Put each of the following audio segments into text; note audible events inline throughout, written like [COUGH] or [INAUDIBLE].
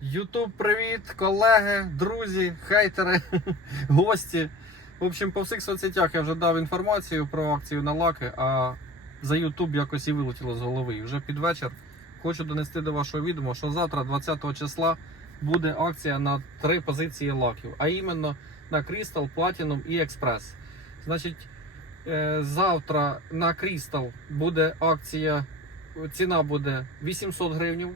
Ютуб, привіт, колеги, друзі, хейтери, [LAUGHS] гості. В общем, по всіх соцсетях я вже дав інформацію про акцію на лаки, а за Ютуб якось і вилетіло з голови. І вже під вечір хочу донести до вашого відома, що завтра, 20 числа, буде акція на три позиції лаків, а іменно на Crystal, Platinum і Express. Значить, е, завтра на Crystal буде акція, ціна буде 800 гривень.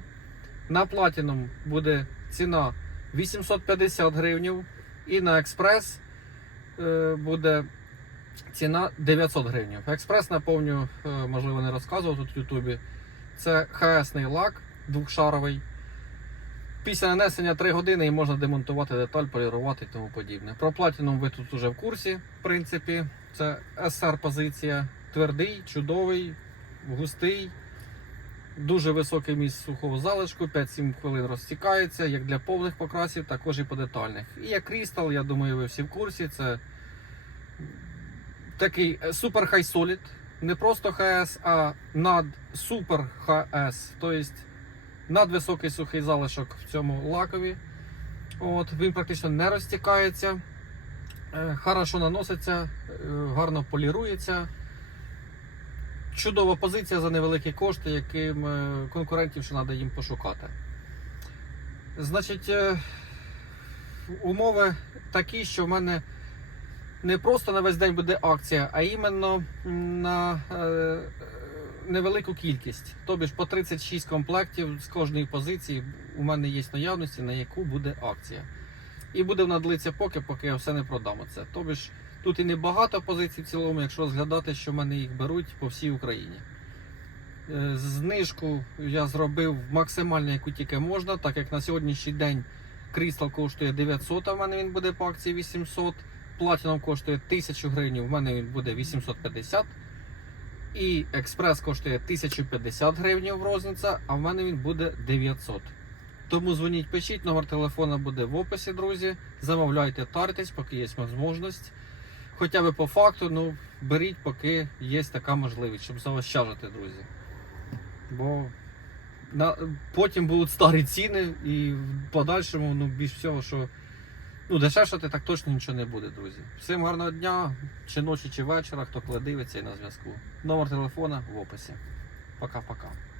На Platinum буде ціна 850 гривень. І на експрес е, буде ціна 900 гривень. Експрес, напомню, е, можливо, не розказував тут в Ютубі. Це ХСний лак двохшаровий. Після нанесення 3 години і можна демонтувати деталь, полірувати і тому подібне. Про Platinum ви тут вже в курсі, в принципі. Це SR позиція. Твердий, чудовий, густий. Дуже високий міст сухого залишку, 5-7 хвилин розтікається, як для повних покрасів, також і по детальних. І як Crystal, я думаю, ви всі в курсі. Це такий супер хай солід. Не просто ХС, а над супер ХС. Тобто надвисокий сухий залишок в цьому лакові. От, Він практично не розтікається, е, хорошо наноситься, е, гарно полірується. Чудова позиція за невеликі кошти, яким е, конкурентів ще треба їм пошукати. Значить, е, умови такі, що в мене не просто на весь день буде акція, а іменно на е, невелику кількість. Тобі ж по 36 комплектів з кожної позиції у мене є наявності, на яку буде акція. І буде вона длиться поки, поки я все не продам. Оце. Тобі Тут і не багато позицій в цілому, якщо розглядати, що в мене їх беруть по всій Україні. Е, Знижку я зробив максимально, яку тільки можна, так як на сьогоднішній день Crystal коштує 900, а в мене він буде по акції 800. Platinum коштує 1000 гривень, в мене він буде 850. І експрес коштує 1050 гривень в розниця, а в мене він буде 900. Тому дзвоніть, пишіть, номер телефона буде в описі, друзі. Замовляйте, тартесь, поки є можливість. Хоча б по факту, ну беріть, поки є така можливість, щоб заощаджити, друзі. Бо на, потім будуть старі ціни і в подальшому, ну, більш всього, що ну, дешевшати так точно нічого не буде, друзі. Всім гарного дня, чи ночі, чи вечора, хто коли дивиться і на зв'язку. Номер телефона в описі. Пока-пока.